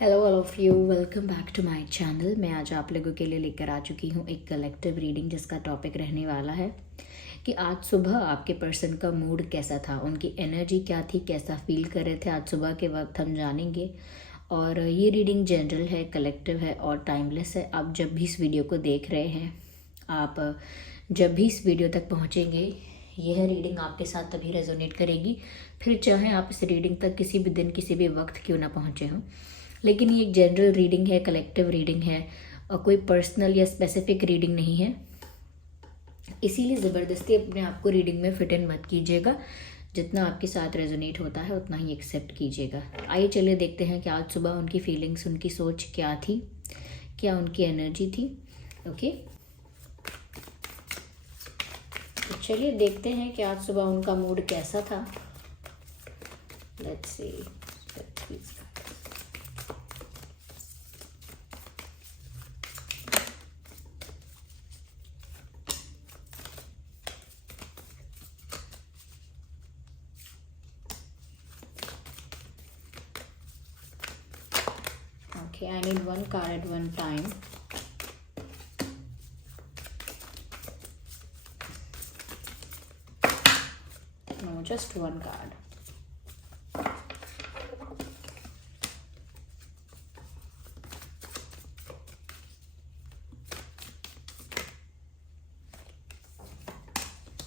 Hello all of you, welcome back to my channel. मैं आज आप लोगों के लिए लेकर आ चुकी हूँ एक कलेक्टिव रीडिंग जिसका टॉपिक रहने वाला है कि आज सुबह आपके पर्सन का मूड कैसा था, उनकी एनर्जी क्या थी, कैसा फील कर रहे थे आज सुबह के वक्त, हम जानेंगे। और ये रीडिंग जनरल है, कलेक्टिव है और टाइमलेस है। आप जब भी इस वीडियो को देख रहे हैं, आप जब भी इस वीडियो तक पहुँचेंगे, यह रीडिंग आपके साथ तभी रेजोनेट करेगी, फिर चाहे आप इस रीडिंग तक किसी भी दिन किसी भी वक्त क्यों ना पहुँचे हों। लेकिन ये एक जनरल रीडिंग है, कलेक्टिव रीडिंग है और कोई पर्सनल या स्पेसिफिक रीडिंग नहीं है। इसीलिए ज़बरदस्ती अपने आप को रीडिंग में फिट इन मत कीजिएगा। जितना आपके साथ रेजोनेट होता है उतना ही एक्सेप्ट कीजिएगा। आइए चलिए देखते हैं कि आज सुबह उनकी फीलिंग्स, उनकी सोच क्या थी, क्या उनकी एनर्जी थी। ओके, तो चलिए देखते हैं कि आज सुबह उनका मूड कैसा था। Let's see. Okay, I need one card at one time. No, just one card.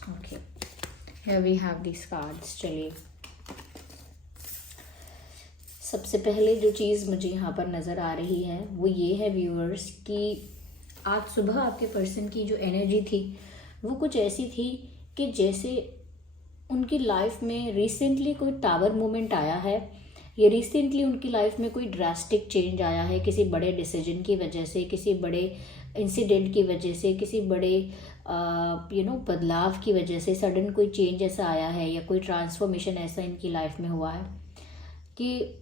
Okay, here we have these cards. चलिए, सबसे पहले जो चीज़ मुझे यहाँ पर नज़र आ रही है वो ये है व्यूअर्स कि आज सुबह आपके पर्सन की जो एनर्जी थी वो कुछ ऐसी थी कि जैसे उनकी लाइफ में रिसेंटली कोई टावर मोमेंट आया है, या रिसेंटली उनकी लाइफ में कोई ड्रास्टिक चेंज आया है, किसी बड़े डिसीजन की वजह से, किसी बड़े इंसिडेंट की वजह से, किसी बड़े बदलाव की वजह से सडन कोई चेंज ऐसा आया है या कोई ट्रांसफॉर्मेशन ऐसा इनकी लाइफ में हुआ है कि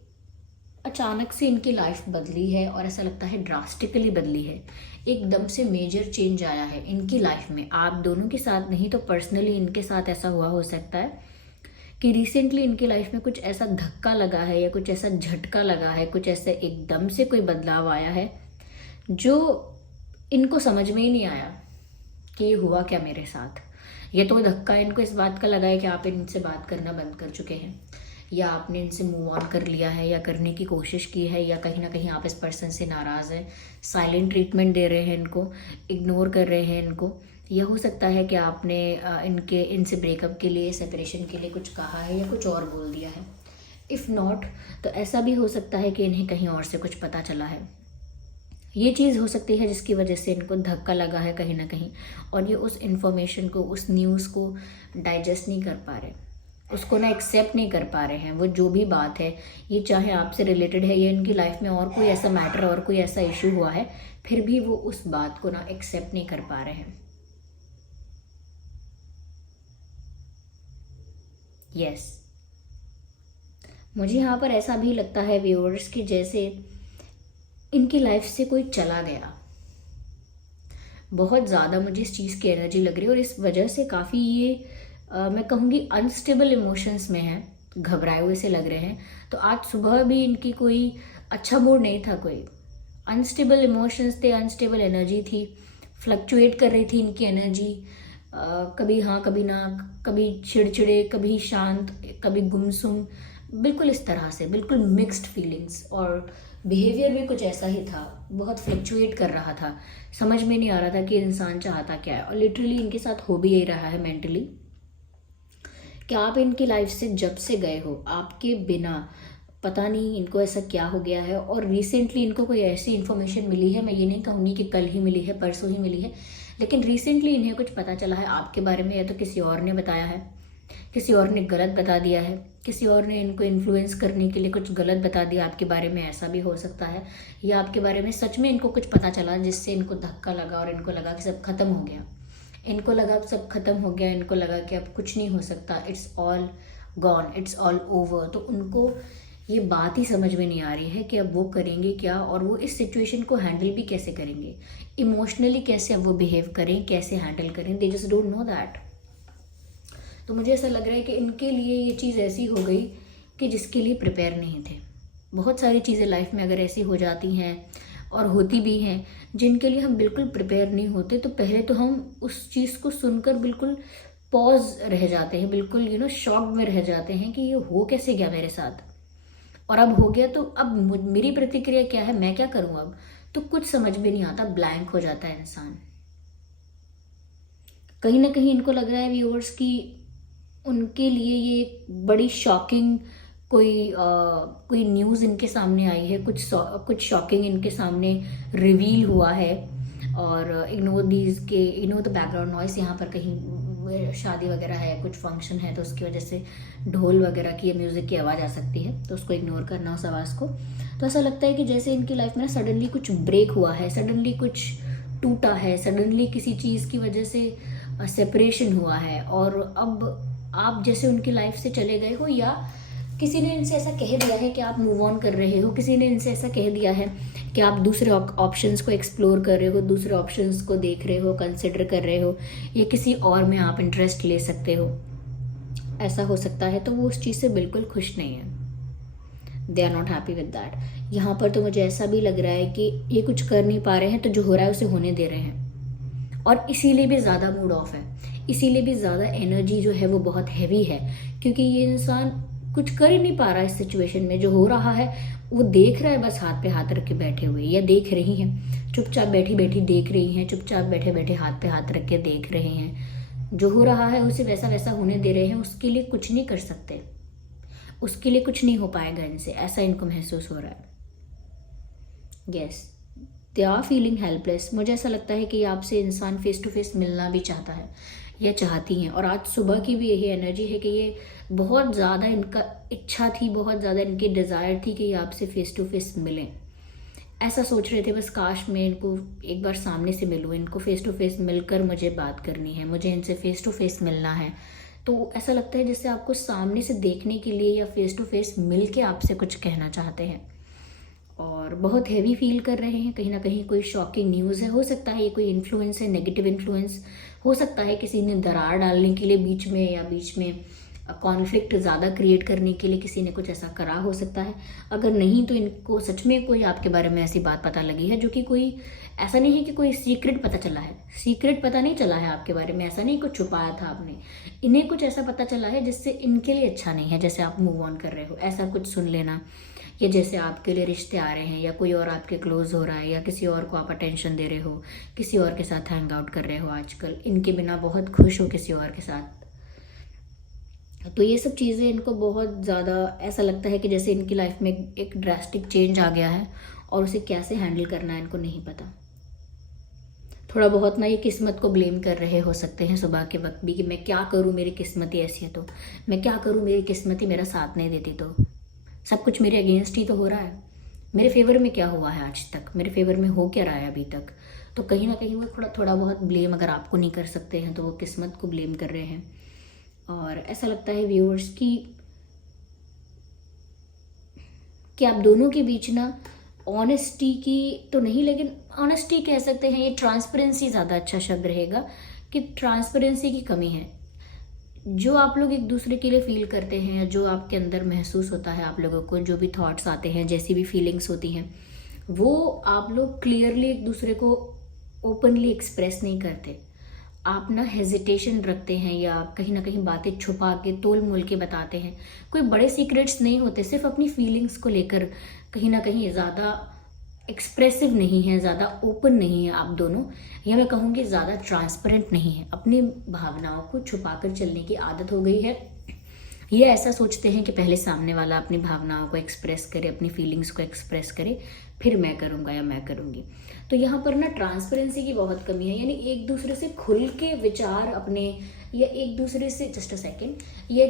अचानक से इनकी लाइफ बदली है और ऐसा लगता है ड्रास्टिकली बदली है। एकदम से मेजर चेंज आया है इनकी लाइफ में। आप दोनों के साथ नहीं तो पर्सनली इनके साथ ऐसा हुआ हो सकता है कि रिसेंटली इनकी लाइफ में कुछ ऐसा धक्का लगा है या कुछ ऐसा झटका लगा है, कुछ ऐसा एकदम से कोई बदलाव आया है जो इनको समझ में ही नहीं आया कि ये हुआ क्या मेरे साथ। ये तो धक्का इनको इस बात का लगा है कि आप इनसे बात करना बंद कर चुके हैं, या आपने इनसे मूव ऑन कर लिया है या करने की कोशिश की है, या कहीं ना कहीं आप इस पर्सन से नाराज़ हैं, साइलेंट ट्रीटमेंट दे रहे हैं इनको, इग्नोर कर रहे हैं इनको। यह हो सकता है कि आपने इनसे ब्रेकअप के लिए, सेपरेशन के लिए कुछ कहा है या कुछ और बोल दिया है। इफ़ नॉट तो ऐसा भी हो सकता है कि इन्हें कहीं और से कुछ पता चला है। ये चीज़ हो सकती है जिसकी वजह से इनको धक्का लगा है कहीं ना कहीं, और ये उस इन्फॉर्मेशन को, उस न्यूज़ को डाइजेस्ट नहीं कर पा रहे, उसको ना एक्सेप्ट नहीं कर पा रहे हैं। वो जो भी बात है, ये चाहे आपसे रिलेटेड है या इनकी लाइफ में और कोई ऐसा मैटर और कोई ऐसा इशू हुआ है, फिर भी वो उस बात को ना एक्सेप्ट नहीं कर पा रहे हैं। यस, मुझे यहाँ पर ऐसा भी लगता है व्यूअर्स कि जैसे इनकी लाइफ से कोई चला गया। बहुत ज़्यादा मुझे इस चीज़ की एनर्जी लग रही है और इस वजह से काफ़ी ये मैं कहूँगी अनस्टेबल इमोशंस में हैं, घबराए हुए से लग रहे हैं। तो आज सुबह भी इनकी कोई अच्छा मूड नहीं था, कोई अनस्टेबल इमोशंस थे, अनस्टेबल एनर्जी थी, फ्लक्चुएट कर रही थी इनकी एनर्जी। कभी हाँ कभी ना, कभी चिड़चिड़े, कभी शांत, कभी गुमसुम, बिल्कुल इस तरह से, बिल्कुल मिक्स्ड फीलिंग्स। और बिहेवियर भी कुछ ऐसा ही था, बहुत फ्लक्चुएट कर रहा था, समझ में नहीं आ रहा था कि इंसान चाहता क्या है। और लिटरली इनके साथ हो भी यही रहा है मेंटली कि आप इनकी लाइफ से जब से गए हो, आपके बिना पता नहीं इनको ऐसा क्या हो गया है। और रिसेंटली इनको कोई ऐसी इन्फॉर्मेशन मिली है, मैं ये नहीं कहूँगी कि कल ही मिली है, परसों ही मिली है, लेकिन रिसेंटली इन्हें कुछ पता चला है आपके बारे में, या तो किसी और ने बताया है, किसी और ने गलत बता दिया है, किसी और ने इनको इन्फ्लुएंस करने के लिए कुछ गलत बता दिया आपके बारे में, ऐसा भी हो सकता है। या आपके बारे में सच में इनको कुछ पता चला जिससे इनको धक्का लगा और इनको लगा कि सब खत्म हो गया, इनको लगा अब सब खत्म हो गया, इनको लगा कि अब कुछ नहीं हो सकता, it's all gone, it's all over. तो उनको ये बात ही समझ में नहीं आ रही है कि अब वो करेंगे क्या, और वो इस सिचुएशन को हैंडल भी कैसे करेंगे, इमोशनली कैसे अब वो बिहेव करें, कैसे हैंडल करें, they just don't know that. तो मुझे ऐसा लग रहा है कि इनके लिए ये चीज़ ऐसी हो गई कि जिसके लिए प्रिपेयर नहीं थे। बहुत सारी चीज़ें लाइफ में अगर ऐसी हो जाती हैं और होती भी हैं जिनके लिए हम बिल्कुल प्रिपेयर नहीं होते, तो पहले तो हम उस चीज़ को सुनकर बिल्कुल पॉज रह जाते हैं, बिल्कुल शॉक में रह जाते हैं कि ये हो कैसे गया मेरे साथ। और अब हो गया तो अब मेरी प्रतिक्रिया क्या है, मैं क्या करूँ अब? तो कुछ समझ में नहीं आता, ब्लैंक हो जाता है इंसान। कहीं ना कहीं इनको लग रहा है व्यूअर्स कि उनके लिए ये बड़ी शॉकिंग कोई न्यूज़ इनके सामने आई है, कुछ शॉकिंग इनके सामने रिवील हुआ है। और इग्नोर द बैकग्राउंड नॉइस। यहाँ पर कहीं शादी वगैरह है, कुछ फंक्शन है, तो उसकी वजह से ढोल वगैरह की या म्यूज़िक की आवाज़ आ सकती है, तो उसको इग्नोर करना उस आवाज़ को। तो ऐसा लगता है कि जैसे इनकी लाइफ में ना सडनली कुछ ब्रेक हुआ है, सडनली कुछ टूटा है, सडनली किसी चीज़ की वजह से सेपरेशन हुआ है। और अब आप जैसे उनकी लाइफ से चले गए हो, या किसी ने इनसे ऐसा कह दिया है कि आप मूव ऑन कर रहे हो, किसी ने इनसे ऐसा कह दिया है कि आप दूसरे ऑप्शंस को एक्सप्लोर कर रहे हो, दूसरे ऑप्शंस को देख रहे हो, कंसिडर कर रहे हो, या किसी और में आप इंटरेस्ट ले सकते हो, ऐसा हो सकता है। तो वो उस चीज़ से बिल्कुल खुश नहीं है, they are not happy with that. यहाँ पर तो मुझे ऐसा भी लग रहा है कि ये कुछ कर नहीं पा रहे हैं, तो जो हो रहा है उसे होने दे रहे हैं, और इसीलिए भी ज़्यादा मूड ऑफ है, इसीलिए भी ज़्यादा एनर्जी जो है वो बहुत हैवी है, क्योंकि ये इंसान कुछ कर ही नहीं पा रहा इस सिचुएशन में। जो हो रहा है वो देख रहा है, बस हाथ पे हाथ रख के बैठे हुए, या देख रही हैं, चुपचाप बैठी बैठी देख रही हैं, चुपचाप बैठे बैठे हाथ पे हाथ रख के देख रहे हैं। जो हो रहा है उसे वैसा वैसा होने दे रहे हैं, उसके लिए कुछ नहीं कर सकते, उसके लिए कुछ नहीं हो पाएगा इनसे, ऐसा इनको महसूस हो रहा है। Yes, they are feeling helpless. मुझे ऐसा लगता है कि आपसे इंसान फेस टू फेस मिलना भी चाहता है या चाहती हैं। और आज सुबह की भी यही एनर्जी है कि ये बहुत ज़्यादा इनका इच्छा थी, बहुत ज़्यादा इनकी डिज़ायर थी कि ये आपसे फेस टू फेस मिलें। ऐसा सोच रहे थे बस काश मैं इनको एक बार सामने से मिलूँ, इनको फेस टू फेस मिलकर मुझे बात करनी है, मुझे इनसे फेस टू फेस मिलना है। तो ऐसा लगता है जैसे आपको सामने से देखने के लिए या फेस टू फेस मिल के आपसे कुछ कहना चाहते हैं, और बहुत हैवी फील कर रहे हैं। कहीं ना कहीं कोई शॉकिंग न्यूज़ है, हो सकता है ये कोई इन्फ्लुएंस है, नेगेटिव इन्फ्लुएंस हो सकता है, किसी ने दरार डालने के लिए बीच में, या बीच में कॉन्फ्लिक्ट ज़्यादा क्रिएट करने के लिए किसी ने कुछ ऐसा करा हो सकता है। अगर नहीं तो इनको सच में कोई आपके बारे में ऐसी बात पता लगी है, जो कि कोई ऐसा नहीं है कि कोई सीक्रेट पता चला है, सीक्रेट पता नहीं चला है आपके बारे में, ऐसा नहीं कुछ छुपाया था आपने, इन्हें कुछ ऐसा पता चला है जिससे इनके लिए अच्छा नहीं है, जैसे आप मूव ऑन कर रहे हो, ऐसा कुछ सुन लेना, या जैसे आपके लिए रिश्ते आ रहे हैं, या कोई और आपके क्लोज हो रहा है, या किसी और को आप अटेंशन दे रहे हो, किसी और के साथ हैंग आउट कर रहे हो आजकल, इनके बिना बहुत खुश हो किसी और के साथ। तो ये सब चीज़ें इनको बहुत ज़्यादा ऐसा लगता है कि जैसे इनकी लाइफ में एक ड्रास्टिक चेंज आ गया है, और उसे कैसे हैंडल करना है इनको नहीं पता। थोड़ा बहुत ना ये किस्मत को ब्लेम कर रहे हो सकते हैं सुबह के वक्त भी, कि मैं क्या करूँ, मेरी किस्मत ही ऐसी है, तो मैं क्या करूँ, मेरी किस्मत ही मेरा साथ नहीं देती, तो सब कुछ मेरे अगेंस्ट ही तो हो रहा है, मेरे फेवर में क्या हुआ है आज तक, मेरे फेवर में हो क्या रहा है अभी तक। तो कहीं ना कहीं वो थोड़ा बहुत ब्लेम अगर आपको नहीं कर सकते हैं, तो वो किस्मत को ब्लेम कर रहे हैं। और ऐसा लगता है व्यूअर्स कि आप दोनों के बीच ना ऑनेस्टी की तो नहीं, लेकिन ऑनेस्टी कह सकते हैं, ये ट्रांसपेरेंसी ज़्यादा अच्छा शब्द रहेगा, कि ट्रांसपेरेंसी की कमी है। जो आप लोग एक दूसरे के लिए फील करते हैं, जो आपके अंदर महसूस होता है, आप लोगों को जो भी थॉट्स आते हैं, जैसी भी फीलिंग्स होती हैं, वो आप लोग क्लियरली एक दूसरे को ओपनली एक्सप्रेस नहीं करते। आप ना हेजिटेशन रखते हैं, या कहीं ना कहीं बातें छुपा के तोल मोल के बताते हैं। कोई बड़े सीक्रेट्स नहीं होते, सिर्फ अपनी फीलिंग्स को लेकर कहीं ना कहीं ज़्यादा एक्सप्रेसिव नहीं है, ज़्यादा ओपन नहीं है आप दोनों, या मैं कहूँगी ज़्यादा ट्रांसपेरेंट नहीं है। अपनी भावनाओं को छुपा कर चलने की आदत हो गई है। ये ऐसा सोचते हैं कि पहले सामने वाला अपनी भावनाओं को एक्सप्रेस करे, अपनी फीलिंग्स को एक्सप्रेस करे, फिर मैं करूँगा या मैं करूँगी। तो यहाँ पर ना ट्रांसपेरेंसी की बहुत कमी है, यानी एक दूसरे से खुल के विचार अपने, या एक दूसरे से जस्ट अ सेकेंड, या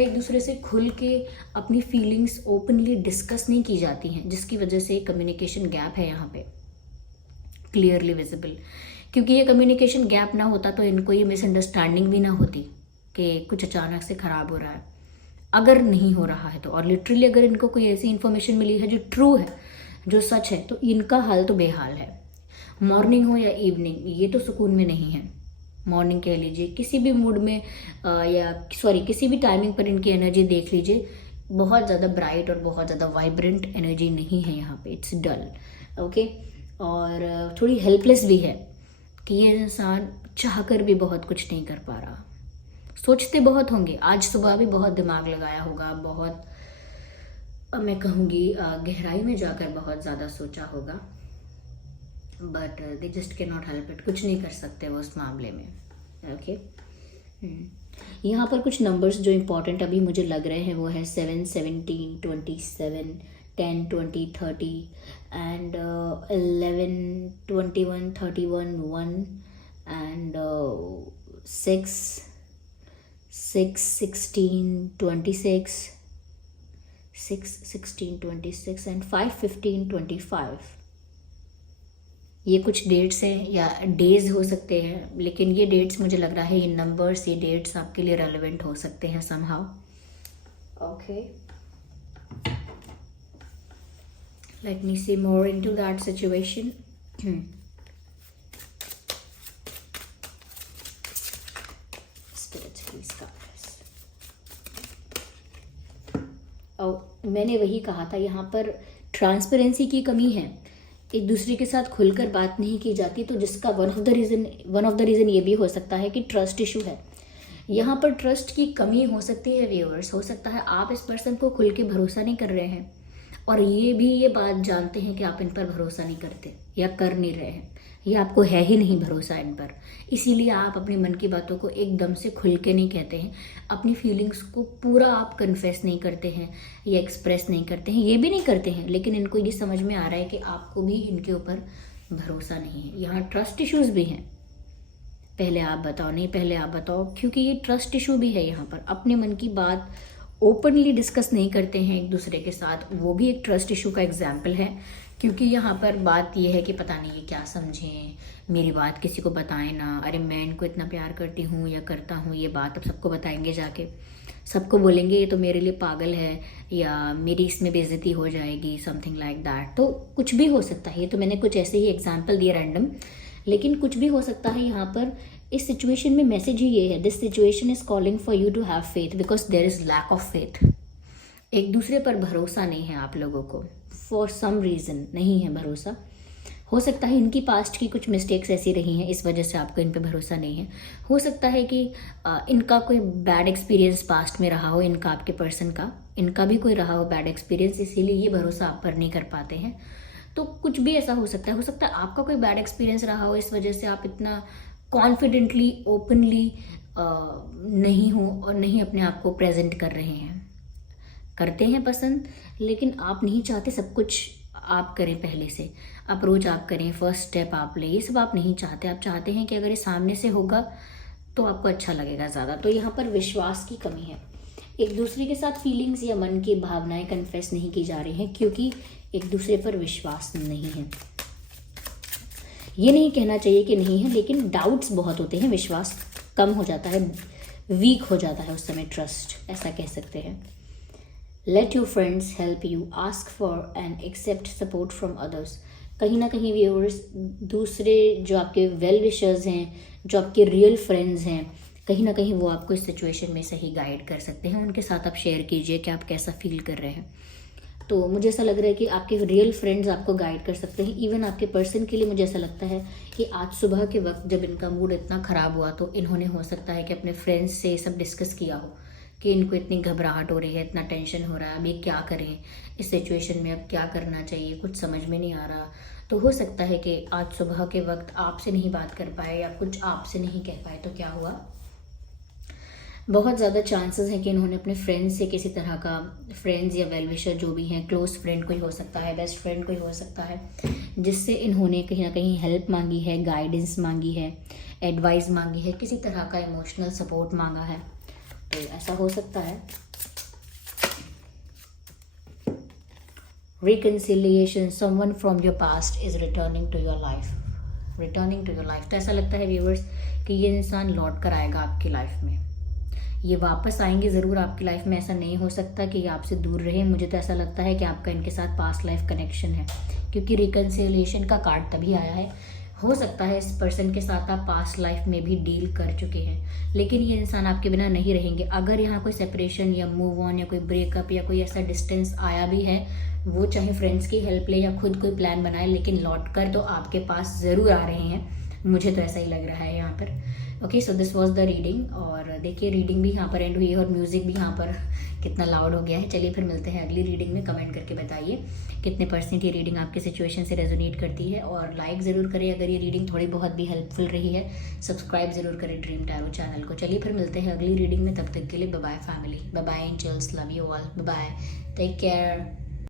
एक दूसरे से खुल के अपनी फीलिंग्स ओपनली डिस्कस नहीं की जाती हैं, जिसकी वजह से कम्युनिकेशन गैप है यहाँ पे क्लियरली विजिबल। क्योंकि ये कम्युनिकेशन गैप ना होता तो इनको ये मिसअंडरस्टैंडिंग भी ना होती कि कुछ अचानक से ख़राब हो रहा है, अगर नहीं हो रहा है तो। और लिटरली अगर इनको कोई ऐसी इन्फॉर्मेशन मिली है जो ट्रू है, जो सच है, तो इनका हाल तो बेहाल है। मॉर्निंग हो या इवनिंग, ये तो सुकून में नहीं है। मॉर्निंग कह लीजिए, किसी भी मूड में या सॉरी किसी भी टाइमिंग पर इनकी एनर्जी देख लीजिए, बहुत ज़्यादा ब्राइट और बहुत ज़्यादा वाइब्रेंट एनर्जी नहीं है यहाँ पे, इट्स डल। ओके, और थोड़ी हेल्पलेस भी है कि ये इंसान चाहकर भी बहुत कुछ नहीं कर पा रहा। सोचते बहुत होंगे, आज सुबह भी बहुत दिमाग लगाया होगा, बहुत मैं कहूँगी गहराई में जाकर बहुत ज़्यादा सोचा होगा, but they just can not help it, कुछ नहीं कर सकते वो उस मामले में। ओके, यहाँ पर कुछ नंबर्स जो इम्पोर्टेंट अभी मुझे लग रहे हैं वो है 7, 17, 27, 10, 20, 30 एंड 11, 21, 31, 1 एंड 6, 16, 26, 6, 16, 26 एंड 5, 15, 25। ये कुछ डेट्स हैं या डेज हो सकते हैं, लेकिन ये डेट्स मुझे लग रहा है, ये नंबर्स, ये डेट्स आपके लिए रेलेवेंट हो सकते हैं somehow. Okay, let me see more into that situation. Spirits please guide. और मैंने वही कहा था, यहाँ पर ट्रांसपेरेंसी की कमी है, एक दूसरे के साथ खुलकर बात नहीं की जाती, तो जिसका वन ऑफ द रीज़न ये भी हो सकता है कि ट्रस्ट इशू है। यहाँ पर ट्रस्ट की कमी हो सकती है व्यूअर्स, हो सकता है आप इस पर्सन को खुल के भरोसा नहीं कर रहे हैं और ये बात जानते हैं कि आप इन पर भरोसा नहीं करते या कर नहीं रहे हैं, या आपको है ही नहीं भरोसा इन पर, इसीलिए आप अपने मन की बातों को एकदम से खुल के नहीं कहते हैं, अपनी फीलिंग्स को पूरा आप कन्फेस नहीं करते हैं या एक्सप्रेस नहीं करते हैं, ये भी नहीं करते हैं, लेकिन इनको ये समझ में आ रहा है कि आपको भी इनके ऊपर भरोसा नहीं है। यहाँ ट्रस्ट इश्यूज भी हैं, पहले आप बताओ, नहीं पहले आप बताओ, क्योंकि ये ट्रस्ट इशू भी है। यहाँ पर अपने मन की बात ओपनली डिस्कस नहीं करते हैं एक दूसरे के साथ, वो भी एक ट्रस्ट इशू का एग्जाम्पल है, क्योंकि यहाँ पर बात यह है कि पता नहीं ये क्या समझें, मेरी बात किसी को बताएं ना, अरे मैं इनको इतना प्यार करती हूँ या करता हूँ, ये बात अब सबको बताएंगे जाके, सबको बोलेंगे ये तो मेरे लिए पागल है या मेरी इसमें बेइज्जती हो जाएगी, समथिंग लाइक दैट। तो कुछ भी हो सकता है, ये तो मैंने कुछ ऐसे ही एग्जाम्पल दिए रैंडम, लेकिन कुछ भी हो सकता है। यहाँ पर इस सिचुएशन में मैसेज ही ये है, this situation is calling for you to have faith because there is lack of faith. एक दूसरे पर भरोसा नहीं है आप लोगों को, फॉर सम रीज़न नहीं है भरोसा। हो सकता है इनकी पास्ट की कुछ मिस्टेक्स ऐसी रही हैं, इस वजह से आपको इन पे भरोसा नहीं है। हो सकता है कि इनका कोई बैड एक्सपीरियंस पास्ट में रहा हो, इनका आपके पर्सन का, इनका भी कोई रहा हो बैड एक्सपीरियंस, इसीलिए ये भरोसा आप पर नहीं कर पाते हैं। तो कुछ भी ऐसा हो सकता है। हो सकता है आपका कोई बैड एक्सपीरियंस रहा हो, इस वजह से आप इतना कॉन्फिडेंटली ओपनली नहीं हो और नहीं अपने आप को प्रेजेंट कर रहे हैं। करते हैं पसंद, लेकिन आप नहीं चाहते सब कुछ आप करें, पहले से अप्रोच आप करें, फर्स्ट स्टेप आप लें, ये सब आप नहीं चाहते। आप चाहते हैं कि अगर ये सामने से होगा तो आपको अच्छा लगेगा ज़्यादा। तो यहाँ पर विश्वास की कमी है, एक दूसरे के साथ फीलिंग्स या मन की भावनाएं कन्फेस नहीं की जा रही हैं, क्योंकि एक दूसरे पर विश्वास नहीं है। ये नहीं कहना चाहिए कि नहीं है, लेकिन डाउट्स बहुत होते हैं, विश्वास कम हो जाता है, वीक हो जाता है उस समय ट्रस्ट, ऐसा कह सकते हैं। Let your friends help you, ask for and accept support from others. कहीं ना कहीं व्यूअर्स, दूसरे जो आपके वेल विशर्स हैं, जो आपके रियल फ्रेंड्स हैं, कहीं ना कहीं वो आपको इस सिचुएशन में सही गाइड कर सकते हैं। उनके साथ आप शेयर कीजिए कि आप कैसा फील कर रहे हैं। तो मुझे ऐसा लग रहा है कि आपके रियल फ्रेंड्स आपको गाइड कर सकते हैं। इवन आपके पर्सन के लिए मुझे ऐसा लगता है कि आज सुबह के वक्त जब इनका मूड इतना ख़राब हुआ, तो इन्होंने हो सकता है कि अपने फ्रेंड्स से सब डिस्कस किया हो कि इनको इतनी घबराहट हो रही है, इतना टेंशन हो रहा है, अब ये क्या करें इस सिचुएशन में, अब क्या करना चाहिए, कुछ समझ में नहीं आ रहा। तो हो सकता है कि आज सुबह के वक्त आपसे नहीं बात कर पाए या कुछ आपसे नहीं कह पाए, तो क्या हुआ, बहुत ज़्यादा चांसेस है कि इन्होंने अपने फ्रेंड्स से किसी तरह का, फ्रेंड्स या वेल विशर जो भी हैं, क्लोज फ्रेंड कोई हो सकता है, बेस्ट फ्रेंड कोई हो सकता है, जिससे इन्होंने कहीं ना कहीं हेल्प मांगी है, गाइडेंस मांगी है, एडवाइस मांगी है, किसी तरह का इमोशनल सपोर्ट मांगा है। तो ऐसा हो सकता है। Reconciliation, someone from your past is returning to your life, returning to your life. तो ऐसा लगता है व्यूअर्स कि ये इंसान लौट कर आएगा आपकी लाइफ में, ये वापस आएंगे ज़रूर आपकी लाइफ में। ऐसा नहीं हो सकता कि ये आपसे दूर रहे। मुझे तो ऐसा लगता है कि आपका इनके साथ पास्ट लाइफ कनेक्शन है, क्योंकि रिकन्सिलिएशन का कार्ड तभी आया है। हो सकता है इस पर्सन के साथ आप पास्ट लाइफ में भी डील कर चुके हैं, लेकिन ये इंसान आपके बिना नहीं रहेंगे। अगर यहाँ कोई सेपरेशन या मूव ऑन या कोई ब्रेकअप या कोई ऐसा डिस्टेंस आया भी है, वो चाहे फ्रेंड्स की हेल्प ले या खुद कोई प्लान बनाए, लेकिन लौट कर तो आपके पास ज़रूर आ रहे हैं। मुझे तो ऐसा ही लग रहा है यहाँ पर। Okay, so this was the reading. और देखिए रिडिंग भी यहाँ पर एंड हुई है और म्यूज़िक भी यहाँ पर कितना लाउड हो गया है। चलिए फिर मिलते हैं अगली रीडिंग में। कमेंट करके बताइए कितने % ये रीडिंग आपके सिचुएशन से रेजोनेट करती है, और लाइक ज़रूर करें अगर ये रीडिंग थोड़ी बहुत भी हेल्पफुल रही है। सब्सक्राइब ज़रूर करें ड्रीम टैरो चैनल को। चलिए फिर मिलते हैं अगली रीडिंग में, तब तक के लिए bye bye family, bye bye angels, love you all, bye bye, take care.